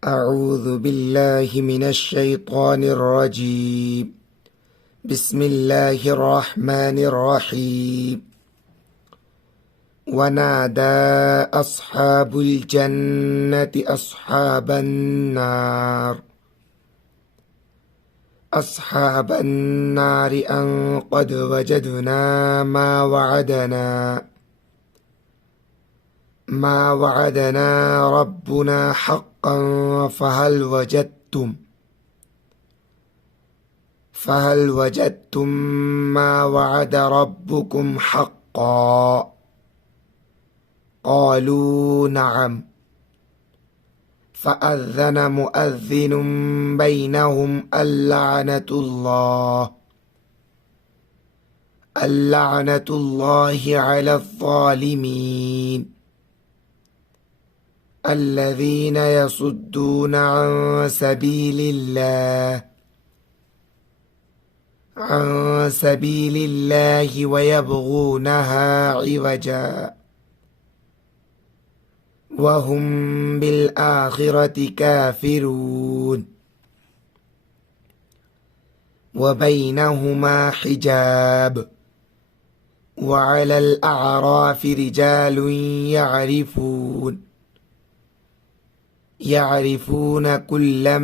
أعوذ بالله من الشيطان الرجيم. بسم الله الرحمن الرحيم. ونادى أصحاب الجنة أصحاب النار أن قد وجدنا ما وعدنا ربنا حقا فهل وجدتم ما وعد ربكم حقا؟ قالوا نعم. فأذن مؤذن بينهم اللعنة الله على الظالمين الذين يصدون عن سبيل الله ويبغونها عوجا وهم بالآخرة كافرون وبينهما حجاب وعلى الأعراف رجال يعرفون كلا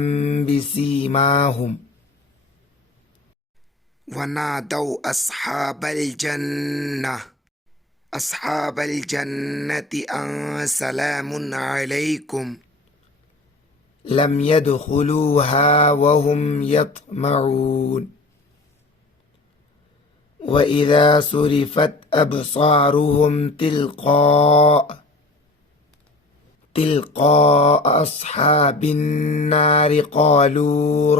بسيماهم ونادوا أصحاب الجنة أن سلام عليكم لم يدخلوها وهم يطمعون وإذا صرفت أبصارهم تلقاء أصحاب النار قالوا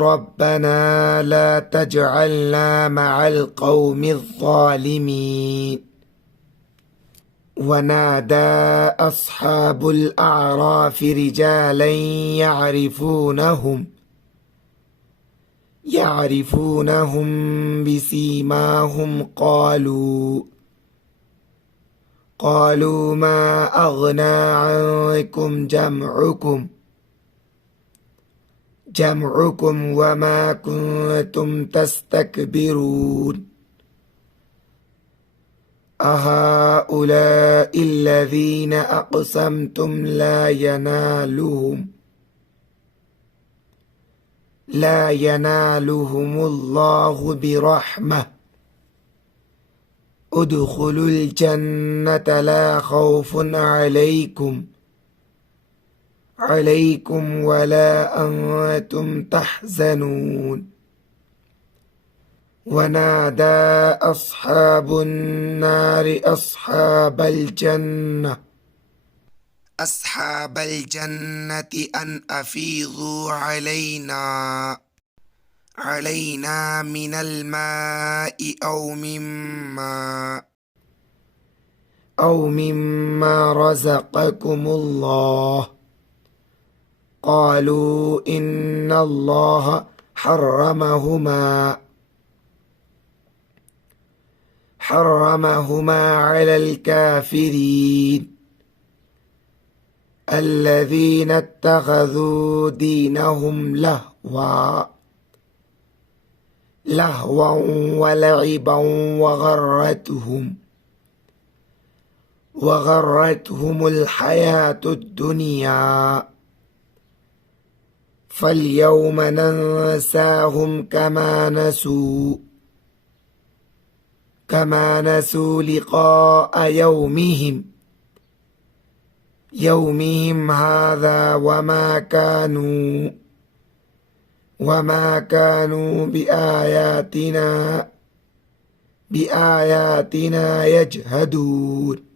ربنا لا تجعلنا مع القوم الظالمين. ونادى أصحاب الأعراف رجالا يعرفونهم بسيماهم قالوا ما أغنى عنكم جمعكم وما كنتم تستكبرون أهؤلاء الذين أقسمتم لا ينالهم الله برحمة ادخلوا الجنة لا خوف عليكم ولا أنتم تحزنون. ونادى أصحاب النار أصحاب الجنة أن أفيضوا علينا من الماء أو مما رزقكم الله. قالوا إن الله حرمهما على الكافرين الذين اتخذوا دينهم لهوا ولعبا وغرتهم الحياة الدنيا فاليوم ننساهم كما نسوا لقاء يومهم هذا وما كانوا بآياتنا يجهدون.